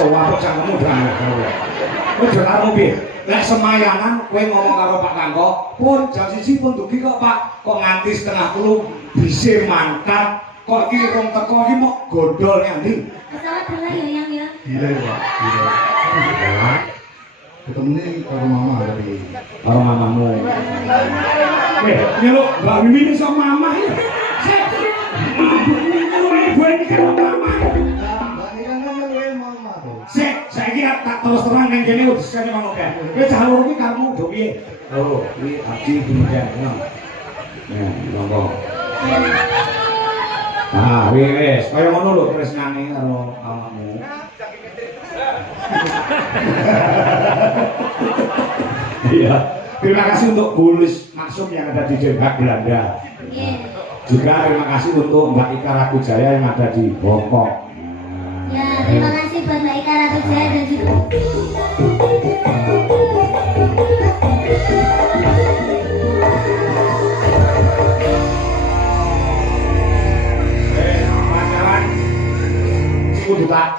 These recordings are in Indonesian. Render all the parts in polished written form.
Oh, apa cangkemmu banget kowe. Kowe dolarmu piye? Lek semayanan kowe ngomong karo Pak Kangko, pun jam 1 pun dugi kok Pak. Kok nganti setengah 10 bise mangkat. Kok iki rong teko iki mok godol ngendi? Pesawat dulu ya yang ya. Gila ya Pak, gila. Ketemunya karo mama tadi. Karo mamamu. Nyeluk Mbak Mimin sama mama ya. Sik. Ibu ini kan mama. Mbak Nira kan yang mama tuh. Sik, saiki tak terus terang ning kene udesane ngono kae. Kowe cah loro iki karepmu do piye? Loro, iki Abdi kemudian ngono. Ya, monggo. Ah, wis, kaya ngono lho tresnane karo awakmu. Iya. Terima kasih untuk Gulis Maksum yang ada di Den Haag, Belanda. Juga terima kasih untuk Mbak Ika Rakujaya yang ada di Hongkong. Ya, terima kasih buat Mbak Ika Rakujaya dan juga kudu tak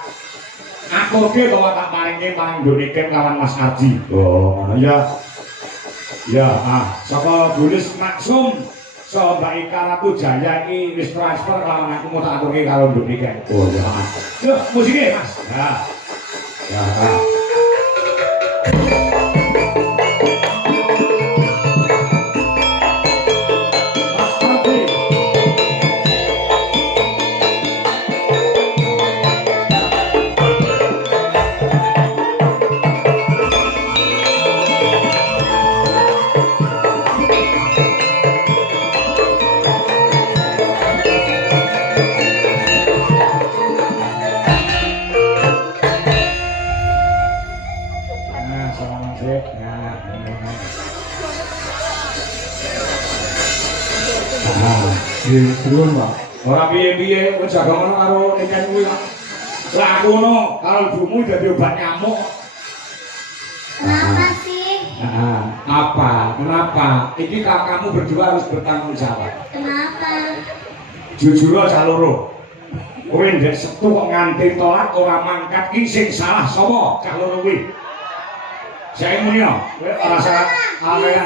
akode bahwa tak maringi paling doniken lawan Mas Arji. Oh, ngono ya. Ya, saka Gulis Maksum so Mbak Ika Rakujaya iki wis transfer lawan aku mau tak aturke karo doniken. Oh, ya. Yuk, musiknya Mas. Ya. Ya, Belum Pak. ora piye-piye kowe jaga ngono karo niken kuwi kok. Lah ngono karo ibumu dadi obat nyamuk. kenapa sih? Apa? Kenapa? Iki kakakmu berdua harus bertanggung jawab. Kenapa? Jujur aja loro. Kowe ndek setu kok nganti tolak ora mangkat iki sing salah sapa? Cah loro kuwi. Saya muni yo, kowe ora salah. Area.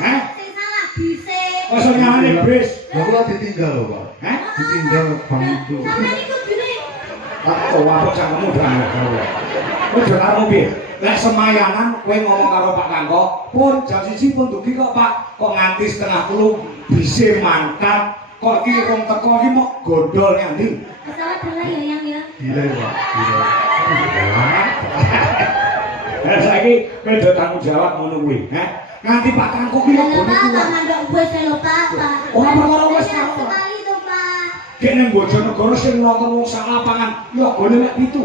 Hah? Sing salah bise. Kok nyalane bris? Ya kula ditinggal loh Pak. Hah? Ditinggal bang itu. Sampeyan iku dene Tak apa cangkemmu banget kowe. Kowe dolarmu piye? Lek semayanan kowe ngomong karo Pak Kangko, pun jam 1 pun dugi kok Pak. Kok nganti setengah 10 bise mangkat. Kok iki rong teko iki mok godol ngendi? pesawat dulu ya yang ya. Gila ya Pak, gila. Lah saiki kowe do tanggung jawab ngono kuwi, nganti Pak Kangko ki Lho kok Pak, mandok wis lho Pak. Ora perkara wis Sekali karo. sekali tuh Pak. Kene Bojonegoro sing nonton wong sak lapangan, ya gone mek 7.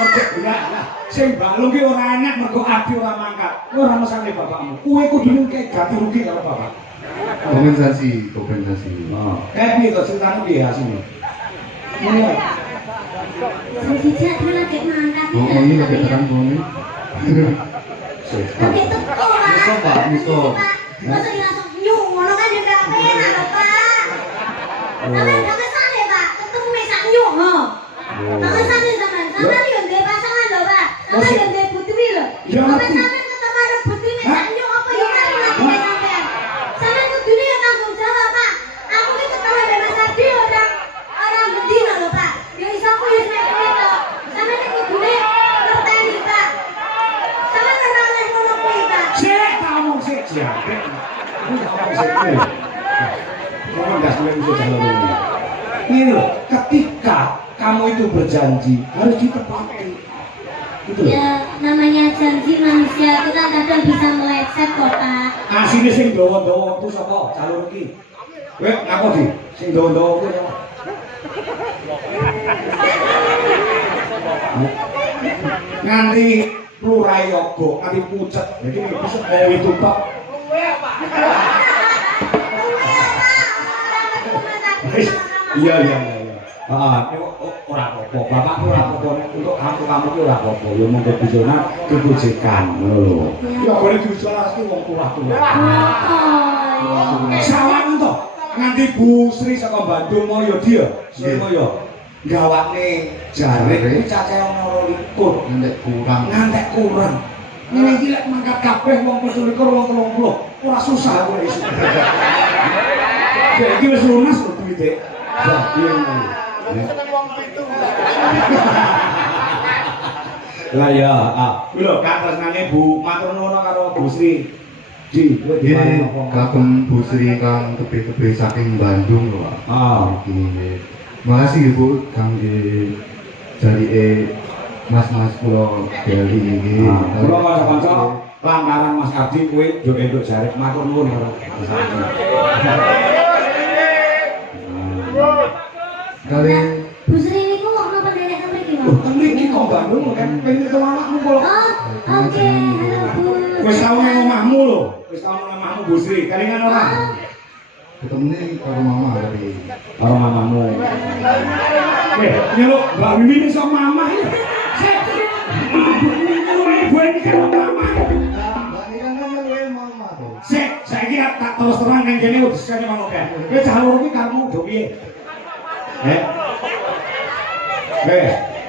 Oke, ya lah. Sing balung ki ora enak mergo ati ora mangkat. Ora mesane bapakmu. Kowe kudu kek ganti rugi karo bapak. Kompensasi. Kayak piye to ceritane piye asine? Ngono ae. Sing dijak dhewe lagi mangkat. Oh ini lagi terang bumi. Lagi teko Pak. Miso Pak, miso. Masa langsung nyung ngono kan ya gak enak lho Pak. Sampeyan gak kesane Pak, ketemu mek sak nyung ho. Gak kesane sampeyan. Sampeyan yo ndek pasangan lho Pak. Sampeyan yo ndek putri lho. Ya ngerti. Sampeyan ketemu karo putri mek sak nyung apa yo kan lagi mek sampeyan. Sampeyan kudune yo tanggung jawab Pak. Aku iki ketemu mek Mas Ardi orang bedino lho Pak. Yo iso aku yo mek kowe to. Sampeyan kudune ngerteni Pak. Sampeyan ora oleh ngono kuwi Pak. Sik, tak omong sik, jabek. Ngomong gas mulai musuh jalan ini. Ini loh, ketika kamu itu berjanji harus ditepati. Gitu loh. Ya namanya janji manusia itu kan kadang bisa meleset kok Pak. Asine sing dawa-dawa itu sapa? Calon iki. Kowe ngapa di? Sing dawa-dawa kuwi sapa? Nganti plurai yoga, nganti pucet. Jadi bisa mau itu tok. Iya. Ora apa-apa. Bapak ora apa-apa untuk kamu ki ora apa-apa. Ya monggo bisona kebujekan ngono lho. Ya boleh diusulake wong tua-tua. Sawangan to. nganti Bu Sri saka Bandung Moyo dia, Sri Moyo. Gawakne jare iki cacahe ana 12. Ngantek kurang. Ini iki lek mangkat kabeh wong 25 wong 30. Ora susah kowe iso. Iki wis lunas lho duwite. Ya, piye ngono. Lah ya, kuwi lho katresnane Bu matur nuwun karo Bu Sri. Di, kowe Nggih, kagem Bu Sri kang tebe-tebe saking Bandung lho, Pak. Nggih. Makasih Bu kangge jarike mas-mas kula dari iki. Kula kanca-kanca lantaran Mas Ardi kowe yo entuk jarik matur nuwun karo Mas Ardi. Kali Bu Sri niku kok napa derek mriki, Mas? Mriki kok Bandung kan pengen ketemu anakmu kula. Oh, oke. Halo, Bu. Wis tau nang omahmu lho. Wis tau nang omahmu Bu Sri. Kelingan ora? ketemune karo mama dari Karo mamamu. Nyeluk Mbak Wiwin iso mama iki. Sik. Bu ini karo mama. Sik, saiki tak terus terang nang kene wis kene mangko kan. Kowe cah loro iki karmu do piye?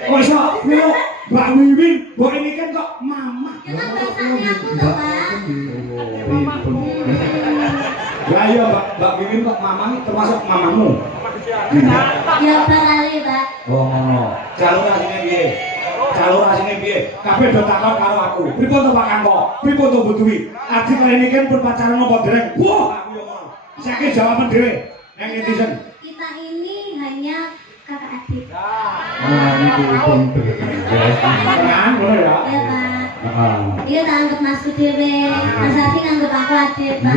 Kok iso nyeluk Mbak Wiwin, Bu ini kan kok mama. Ya kan bahasane aku toh, Pak. Lah iya Mbak Wiwin kok mama ini termasuk mamamu. Ya barale, Pak. Oh ngono. Jalur asine piye? Jalur asine piye? Kabeh do takon karo aku. Pripun to Pak Kangko? Pripun to Bu Dwi? Adi kali ini kan berpacaran apa dereng? Wah, aku yo ngono. Saiki jawaban dhewe nang netizen. Kita ini hanya kakak adik. itu pun Tenang ngono ya. Ya, Pak. Heeh. Dia tak anggap masku dhewe. Mas Ardi nganggep aku adik, Pak.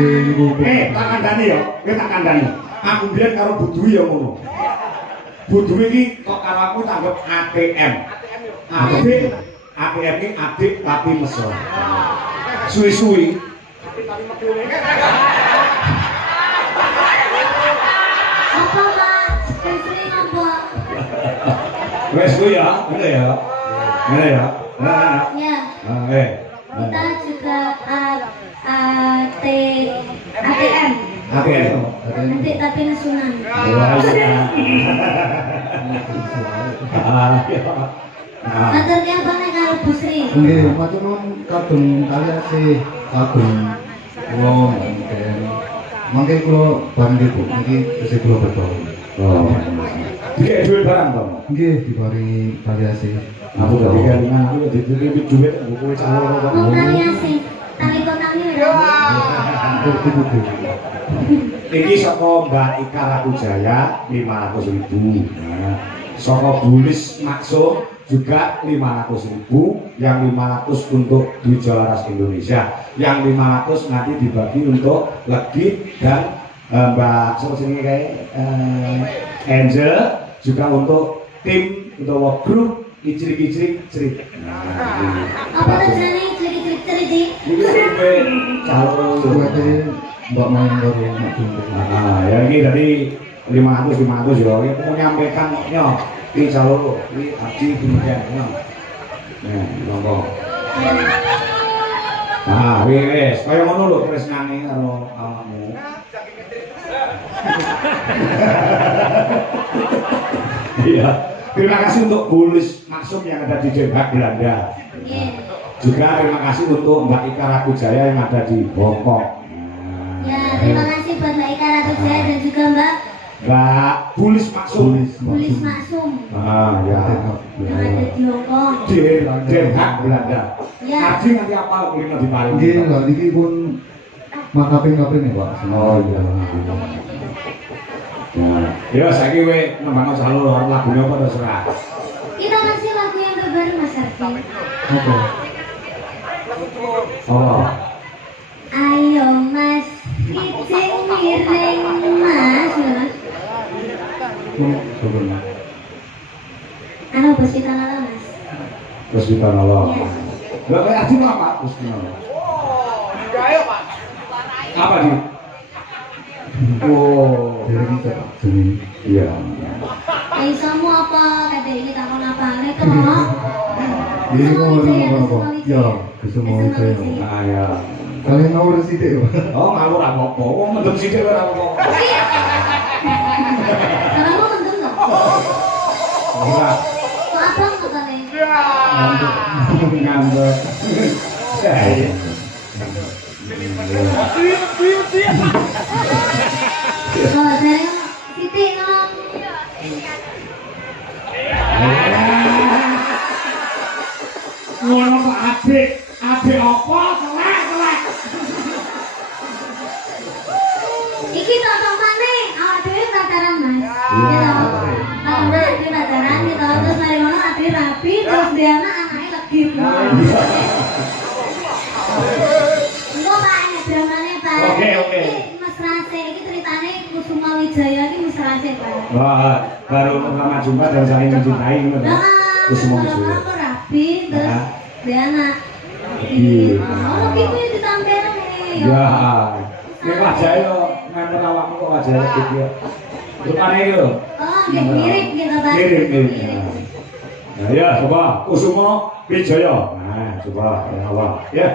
Tak kandhani ya. Kowe tak kandhani. Aku biyen karo Bu Dwi ya ngono. Bu Dwi iki kok karo aku tanggap ATM. ATM ini adik tapi mesra. Suwi-suwi. Apa, Pak? Sri napa? Wes kuwi ya, ngene ya. Ngene ya. Nah, Ya, kita juga ATM. ATM. Adik tapi nesunan. Wah, iya. Nah, Matur ki apa nek karo Bu Sri? nggih matur nuwun kagem kalian sih kagem kula mungkin mangke kula bantu Bu niki tesih kula beto. oh. Dikek duit barang to. Nggih diparingi kalian sih. Aku gak dikelingan, aku gak dibeli duit kowe calon kok. Mau kalian sih, tali kontaknya ora. Iki saka Mbak Ika Rakujaya 500.000. Nah, saka Bulis Maksum juga 500.000, yang 500 untuk Dwi Jawa Ras Indonesia, yang 500 nanti dibagi untuk Legit dan Mbak siapa sini kayak Angel juga untuk tim untuk work group Icrik-icrik cerit. Apa tujuannya cerit-cerit? Ini calon Suwete Mbak main baru Mak Jumbe. ya ini dari 500 ya. Aku mau nyampaikan ya, ini calon, ini Abdi kemudian ya. Nah, monggo. Nah, wis, kaya ngono lho tresnane karo awakmu. Iya. Terima kasih untuk Bulis Maksum yang ada di Den Haag, Belanda. Juga terima kasih untuk Mbak Ika Rakujaya yang ada di Hongkong. Ya, terima kasih buat Mbak Ika Rakujaya dan juga Mbak Bulis Maksum. Bulis Maksum Ah, ya. yang ada di Hongkong. Di Den Haag, Belanda. Ya. Tadi nanti apa kulino di Palu? Nggih lho niki pun makaping-kaping ya Pak. Oh iya. Ya, saiki kowe nembang selalu lagunya apa terserah. Kita kasih lagu yang terbaru Mas Ardi. Apa? Oh. Ayo Mas, kicing miring Mas. Sebelum Anu bos kita lala Mas. Terus kita nolong. Iya. Enggak kayak Adi apa? Terus kita nolong. Apa di? Oh. dari kita Pak Jeni. Iya. Isomu apa? Kata ini takon apa? Itu Ini kok ngomong apa? Ya, bisa mau saya. Nah ya. Kalian ngawur sithik, Pak. Oh, ngawur apa-apa. Wong mendem sithik ora apa-apa. Karena mau mendem nggak? Ora. Kok abang nggak kali? Ngambek. Saya. Oh, saya titik ngomong. Ngono kok adik apa kelek. Iki tonton mana? Awak dhewe pacaran Mas. Iya. Awak dhewe pacaran gitu. Terus mari ngono ade rapi terus dia anaknya legit. Engko Pak ini dramane Pak. Oke. Iki mesra iki ceritane Kusuma Wijaya iki mesra Pak. Wah, baru pertama jumpa dan saling mencintai ngono. Kusuma Wijaya. Aku rapi terus dia anak. Iya. Oh, iki ditampilne. Ya. Nek wajahe yo nganter awakmu kok wajahe iki yo. Rupane iki lho. Oh, mirip gitu Pak. Mirip. Nah, ya, coba Kusuma Wijaya. Nah, coba awak ya.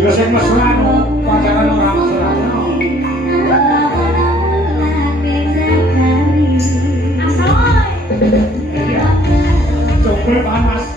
Yo sing mesra pacaran ora mesra. Iya. Coba panas.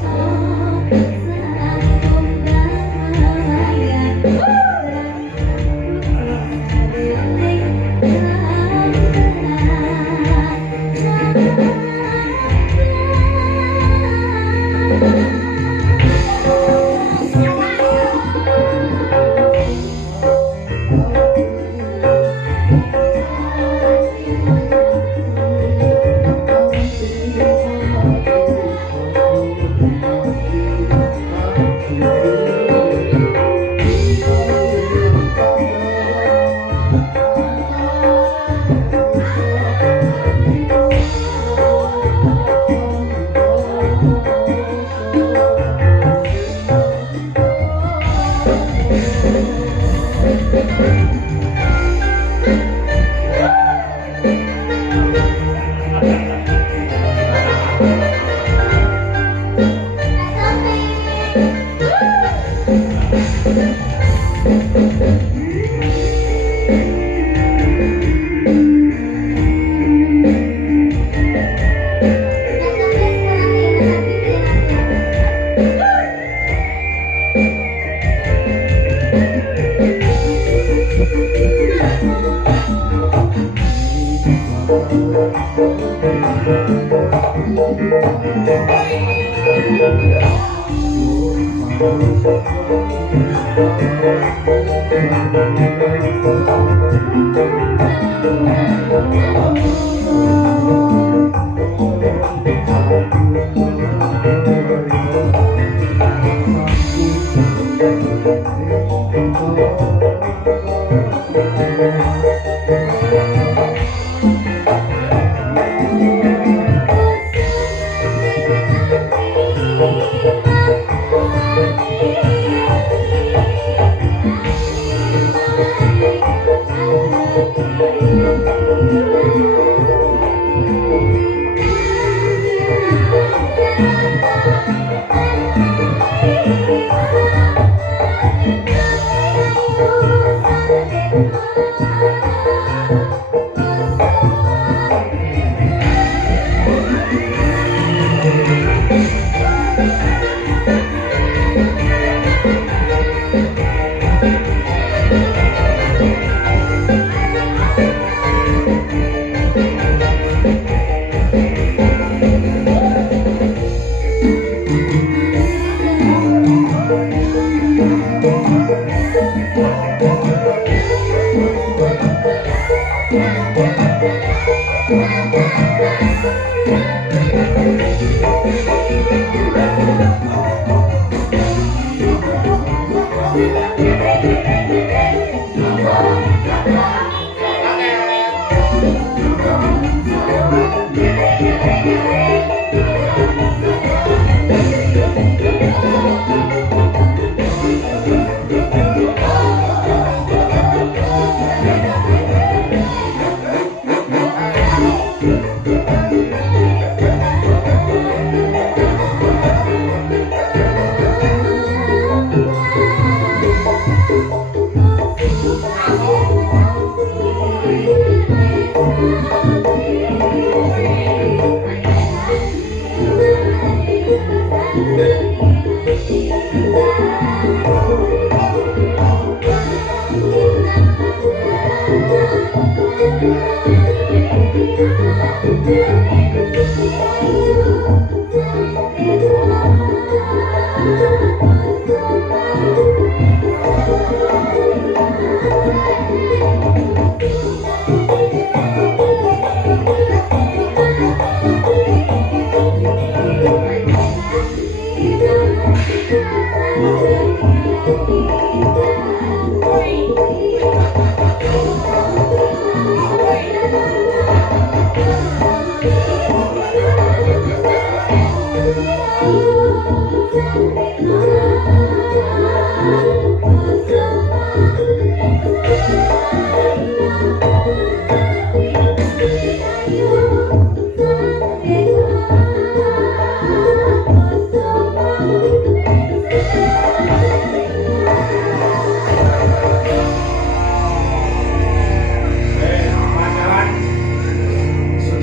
Thank you.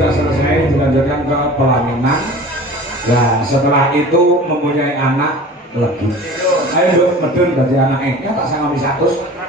Sudah selesai, dilanjutkan ke pelaminan. Nah, setelah itu mempunyai anak lagi. Ayo dong, medun dari anaknya, tak sama 100.